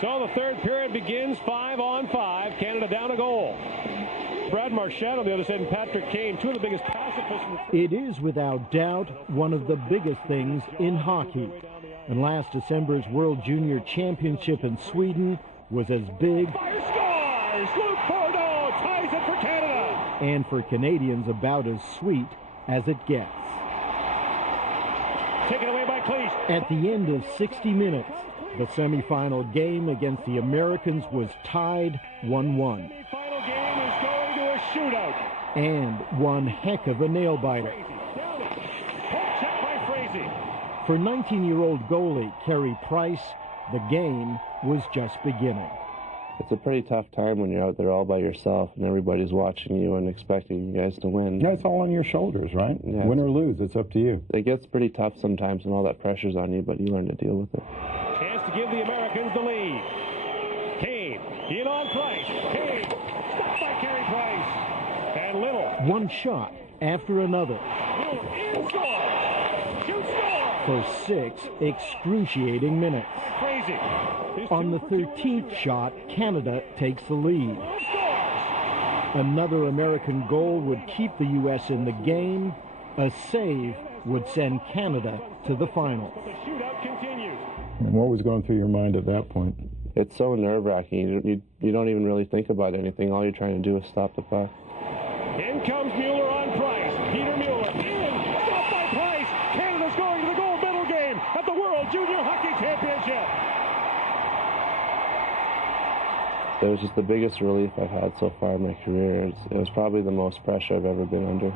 So the third period begins 5-on-5. Canada down a goal. Brad Marchand on the other side and Patrick Kane, two of the biggest pacifists. It is without doubt one of the biggest things in hockey. And last December's World Junior Championship in Sweden was as big. Fire scores! Luke Bordeaux ties it for Canada. And for Canadians about as sweet as it gets. Taken away by Cleese. At the end of 60 minutes, the semifinal game against the Americans was tied 1-1. The final game is going to a shootout. And one heck of a nail-biter. Check by Frazee. For 19-year-old goalie Carey Price, the game was just beginning. It's a pretty tough time when you're out there all by yourself and everybody's watching you and expecting you guys to win. Yeah, it's all on your shoulders, right? Yeah, win or lose, it's up to you. It gets pretty tough sometimes when all that pressure's on you, but you learn to deal with it. Chance to give the Americans the lead. Kane in on Price. Kane stopped by Carey Price. And Little. One shot after another. In score. Shoot score. For 6 excruciating minutes. Crazy. On the 13th shot, Canada takes the lead. Another American goal would keep the U.S. in the game. A save would send Canada to the final. The shootout continues. And what was going through your mind at that point? It's so nerve-wracking. You don't even really think about anything. All you're trying to do is stop the puck. In comes Mueller on Price. Peter Mueller in. Stopped by Price. Canada's going to the gold medal game at the World Junior Hockey Championship. It was just the biggest relief I've had so far in my career. It was probably the most pressure I've ever been under.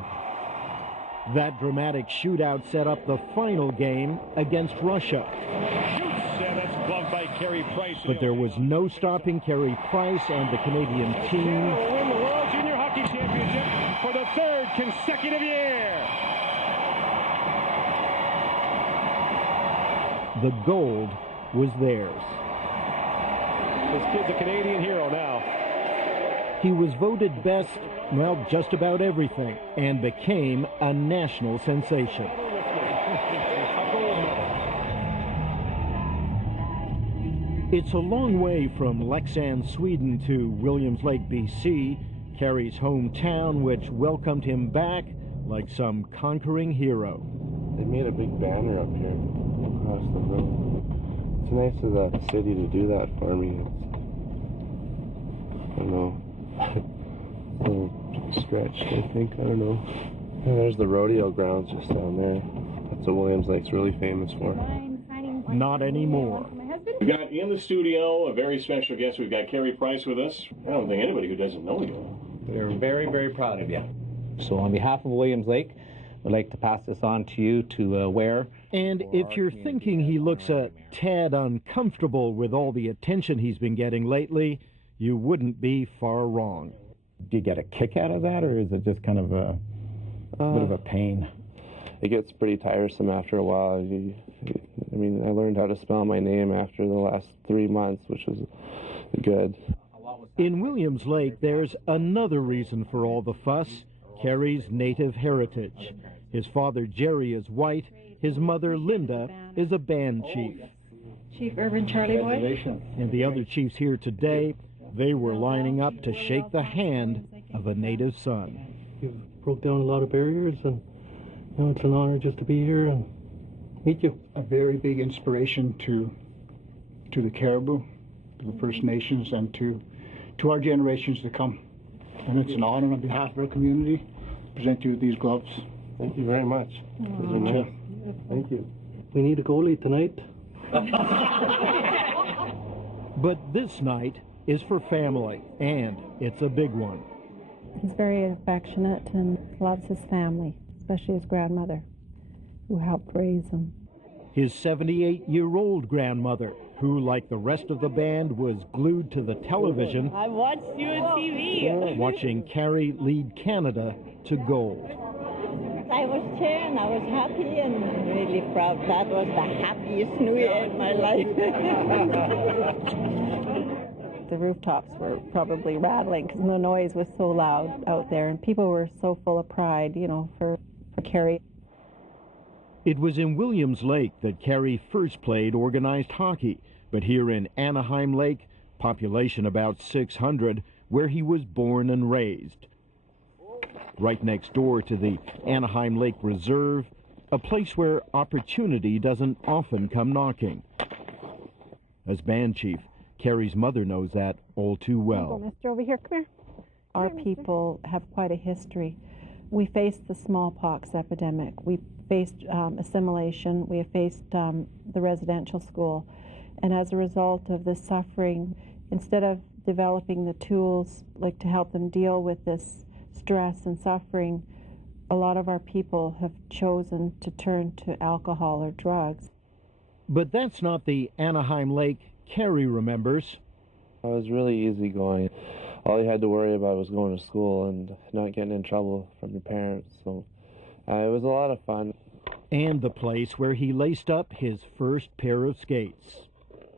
That dramatic shootout set up the final game against Russia. Shoots, and that's gloved by Carey Price. But there was no stopping Carey Price and the Canadian team. Canada will win the World Junior Hockey Championship for the third consecutive year. The gold was theirs. This kid's a Canadian hero now. He was voted best, well, just about everything, and became a national sensation. It's a long way from Leksand, Sweden to Williams Lake, BC, Carey's hometown, which welcomed him back like some conquering hero. They made a big banner up here across the road. It's nice of the city to do that for me. I don't know. A little stretched, I think. I don't know. And there's the rodeo grounds just down there. That's what Williams Lake's really famous for. Not anymore. We've got in the studio a very special guest. We've got Carey Price with us. I don't think anybody who doesn't know you. We're very, very proud of you. So on behalf of Williams Lake, I'd like to pass this on to you to wear. And if you're thinking he looks a tad uncomfortable with all the attention he's been getting lately, you wouldn't be far wrong. Do you get a kick out of that, or is it just kind of a bit of a pain? It gets pretty tiresome after a while. I mean, I learned how to spell my name after the last 3 months, which was good. In Williams Lake, there's another reason for all the fuss: Carey's native heritage. His father, Jerry, is white. His mother, Linda, is a band chief. Chief Irvin Charlie Boy. And the other chiefs here today, they were lining up to shake the hand of a native son. You've broke down a lot of barriers, and it's an honor just to be here and meet you. A very big inspiration to the Caribou, to the First Nations, and to our generations to come. And it's an honor on behalf of our community to present you with these gloves. Thank you very much. Those are nice. Thank you. We need a goalie tonight. But this night is for family, and it's a big one. He's very affectionate and loves his family, especially his grandmother, who helped raise him. His 78-year-old grandmother, who, like the rest of the band, was glued to the television. I watched you on TV. Watching Carey lead Canada to gold. I was cheering, I was happy and really proud. That was the happiest New Year in my life. The rooftops were probably rattling because the noise was so loud out there, and people were so full of pride, for Carey. It was in Williams Lake that Carey first played organized hockey, But here in Anaheim Lake, population about 600, where he was born and raised. Right next door to the Anaheim Lake Reserve, a place where opportunity doesn't often come knocking. As band chief, Carey's mother knows that all too well. Mister, over here, come here. Our people have quite a history. We faced the smallpox epidemic. We faced assimilation. We have faced the residential school. And as a result of this suffering, instead of developing the tools like to help them deal with this stress and suffering, a lot of our people have chosen to turn to alcohol or drugs. But that's not the Anaheim Lake Carey remembers. I was really easygoing. All you had to worry about was going to school and not getting in trouble from your parents. So it was a lot of fun. And the place where he laced up his first pair of skates.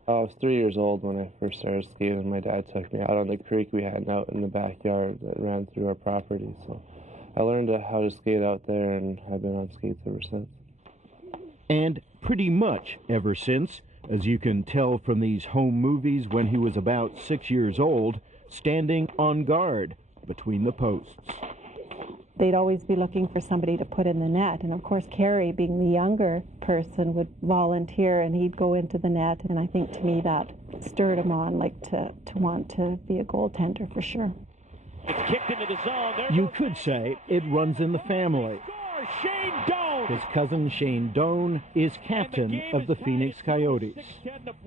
I was 3 years old when I first started skating. My dad took me out on the creek we had out in the backyard that ran through our property. So I learned how to skate out there, and I've been on skates ever since. And pretty much ever since, as you can tell from these home movies when he was about 6 years old, standing on guard between the posts. They'd always be looking for somebody to put in the net. And of course, Carey, being the younger person, would volunteer and he'd go into the net. And I think to me that stirred him on, like to want to be a goaltender for sure. It's kicked into the zone. There You could say it runs in the family. Shane Doan. His cousin Shane Doan is captain of the Phoenix Coyotes.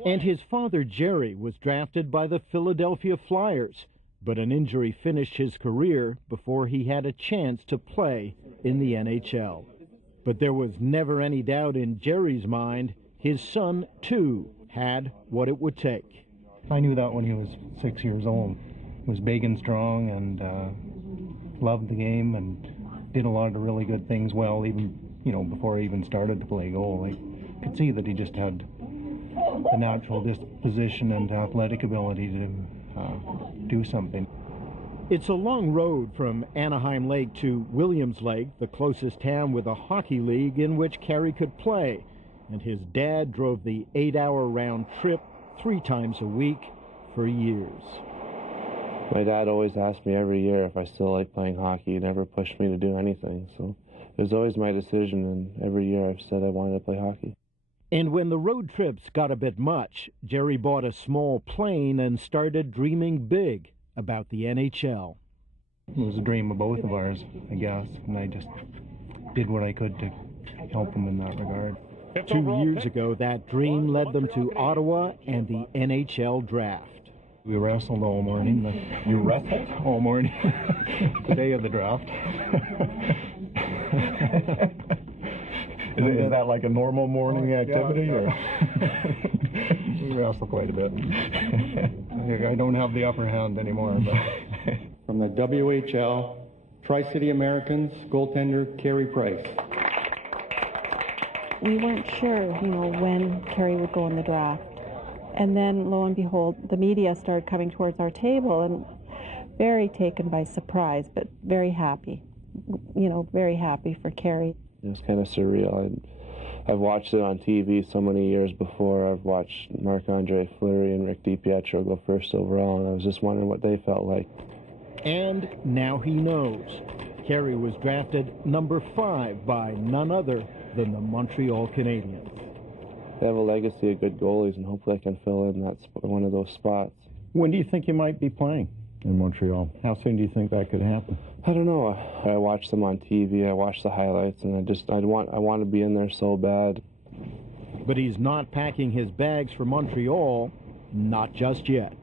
And his father Jerry was drafted by the Philadelphia Flyers, but an injury finished his career before he had a chance to play in the NHL. But there was never any doubt in Jerry's mind his son, too, had what it would take. I knew that when he was 6 years old. He was big and strong and loved the game and did a lot of really good things well, even, before he even started to play goal. I could see that he just had the natural disposition and athletic ability to do something. It's a long road from Anaheim Lake to Williams Lake, the closest town with a hockey league in which Carey could play. And his dad drove the 8-hour round trip 3 times a week for years. My dad always asked me every year if I still like playing hockey. He never pushed me to do anything. So it was always my decision, and every year I've said I wanted to play hockey. And when the road trips got a bit much, Jerry bought a small plane and started dreaming big about the NHL. It was a dream of both of ours, I guess, and I just did what I could to help him in that regard. 2 years ago, that dream led them to Ottawa and the NHL draft. We wrestled all morning. You wrestled? All morning. The day of the draft. Is that like a normal morning activity? Or? We wrestle quite a bit. I don't have the upper hand anymore. But. From the WHL, Tri-City Americans, goaltender Carey Price. We weren't sure, when Carey would go in the draft. And then, lo and behold, the media started coming towards our table, and very taken by surprise, but very happy, very happy for Carey. It was kind of surreal. I've watched it on TV so many years before. I've watched Marc-Andre Fleury and Rick DiPietro go first overall, and I was just wondering what they felt like. And now he knows. Carey was drafted number 5 by none other than the Montreal Canadiens. They have a legacy of good goalies, and hopefully I can fill in one of those spots. When do you think you might be playing in Montreal? How soon do you think that could happen? I don't know. I watch them on TV. I watch the highlights, and I want to be in there so bad. But he's not packing his bags for Montreal, not just yet.